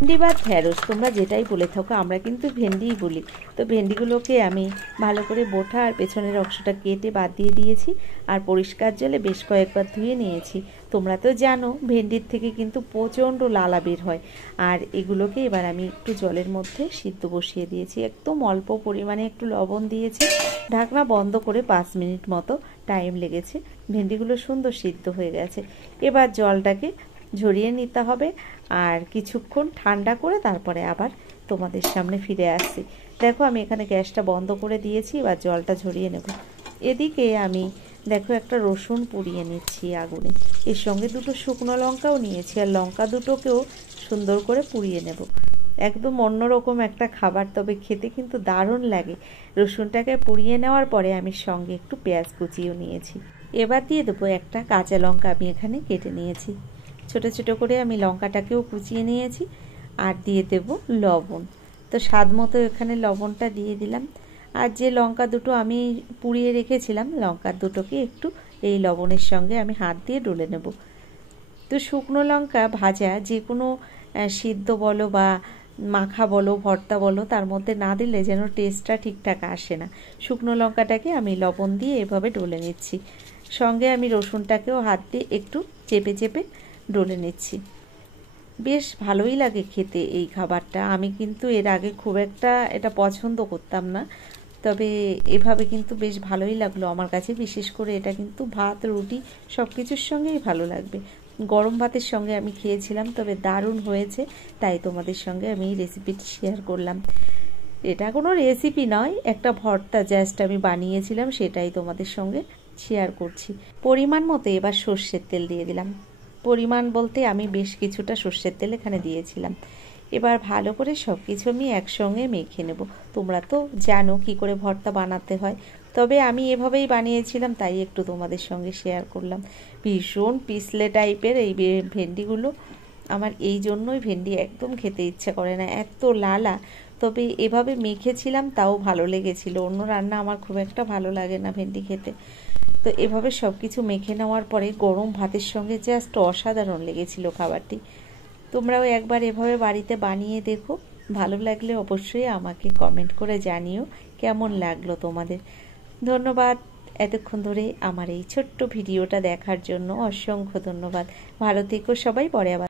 ভেন্ডি বা ঢ্যাঁড়স তোমরা যেটাই বলে থাকো, আমরা কিন্তু ভেন্ডিই বলি। তো ভেন্ডিগুলোকে আমি ভালো করে বোটা আর পেছনের অংশটা কেটে বাদ দিয়ে দিয়েছি, আর পরিষ্কার জলে বেশ কয়েকবার ধুয়ে নিয়েছি। তোমরা তো জানো ভেন্ডির থেকে কিন্তু প্রচণ্ড লালা বের হয়। আর এগুলোকে এবার আমি একটু জলের মধ্যে সিদ্ধ বসিয়ে দিয়েছি, একদম অল্প পরিমাণে একটু লবণ দিয়েছি, ঢাকনা বন্ধ করে 5 মিনিট মতো টাইম লেগেছে। ভেন্ডিগুলো সুন্দর সিদ্ধ হয়ে গেছে। এবার জলটাকে ঝরিয়ে নিতে হবে, আর কিছুক্ষণ ঠান্ডা করে তারপরে আবার তোমাদের সামনে ফিরে আসছি। দেখো আমি এখানে গ্যাসটা বন্ধ করে দিয়েছি, এবার জলটা ঝরিয়ে নেব। এদিকে আমি দেখো একটা রসুন পুড়িয়ে নিচ্ছি আগুনে, এর সঙ্গে দুটো শুকনো লঙ্কাও নিয়েছি, আর লঙ্কা দুটোকেও সুন্দর করে পুড়িয়ে নেব। একদম অন্যরকম একটা খাবার, তবে খেতে কিন্তু দারুণ লাগে। রসুনটাকে পুড়িয়ে নেওয়ার পরে আমি সঙ্গে একটু পেঁয়াজ কুচিও নিয়েছি। এবার দিয়ে দেবো একটা কাঁচা লঙ্কা, আমি এখানে কেটে নিয়েছি ছোট ছোট করে, আমি লঙ্কাটাকেও কুচিয়ে নিয়েছি। আর দিয়ে দেব লবণ, তো স্বাদ মতো এখানে লবণটা দিয়ে দিলাম। আর যে লঙ্কা দুটো আমি পুড়িয়ে রেখেছিলাম, লঙ্কা দুটোকে একটু এই লবণের সঙ্গে আমি হাত দিয়ে ডলে নেব। তো শুকনো লঙ্কা ভাজা যে কোনো সিদ্ধ বলো বা মাখা বলো ভর্তা বলো, তার মধ্যে না দিলে যেন টেস্টটা ঠিকঠাক আসে না। শুকনো লঙ্কাটাকে আমি লবণ দিয়ে এভাবে ডলে নিচ্ছি, সঙ্গে আমি রসুনটাকেও হাত দিয়ে একটু চেপে চেপে ডলে নিচ্ছি। বেশ ভালোই লাগে খেতে এই খাবারটা। আমি কিন্তু এর আগে খুব একটা এটা পছন্দ করতাম না, তবে এভাবে কিন্তু বেশ ভালোই লাগলো আমার কাছে। বিশেষ করে এটা কিন্তু ভাত রুটি সব কিছুর সঙ্গেই ভালো লাগবে। গরম ভাতের সঙ্গে আমি খেয়েছিলাম, তবে দারুণ হয়েছে, তাই তোমাদের সঙ্গে আমি এই রেসিপিটি শেয়ার করলাম। এটা কোনো রেসিপি নয়, একটা ভর্তা জাস্ট আমি বানিয়েছিলাম, সেটাই তোমাদের সঙ্গে শেয়ার করছি। পরিমাণ মতো এবার সর্ষের তেল দিয়ে দিলাম। পরিমাণ বলতে আমি বেশ কিছুটা সর্ষের তেল এখানে দিয়েছিলাম। এবার ভালো করে সব কিছু আমি একসঙ্গে মেখে নেব। তোমরা তো জানো কি করে ভর্তা বানাতে হয়, তবে আমি এভাবেই বানিয়েছিলাম, তাই একটু তোমাদের সঙ্গে শেয়ার করলাম। ভীষণ পিছলে টাইপের এই ভেন্ডিগুলো, আমার এই জন্যই ভেন্ডি একদম খেতে ইচ্ছা করে না, এত লালা। তবে এভাবে মেখেছিলাম তাও ভালো লেগেছিল, অন্য রান্না আমার খুব একটা ভালো লাগে না ভেন্ডি খেতে। তো এভাবে সব কিছু মেখে নেওয়ার পরে গরম ভাতের সঙ্গে জাস্ট অসাধারণ লেগেছিল খাবারটি। তোমরাও একবার এভাবে বাড়িতে বানিয়ে দেখো, ভালো লাগলে অবশ্যই আমাকে কমেন্ট করে জানিও কেমন লাগলো তোমাদের। ধন্যবাদ এতক্ষণ ধরে আমার এই ছোট্ট ভিডিওটা দেখার জন্য, অসংখ্য ধন্যবাদ। ভালো থেকো সবাই, পরে আবার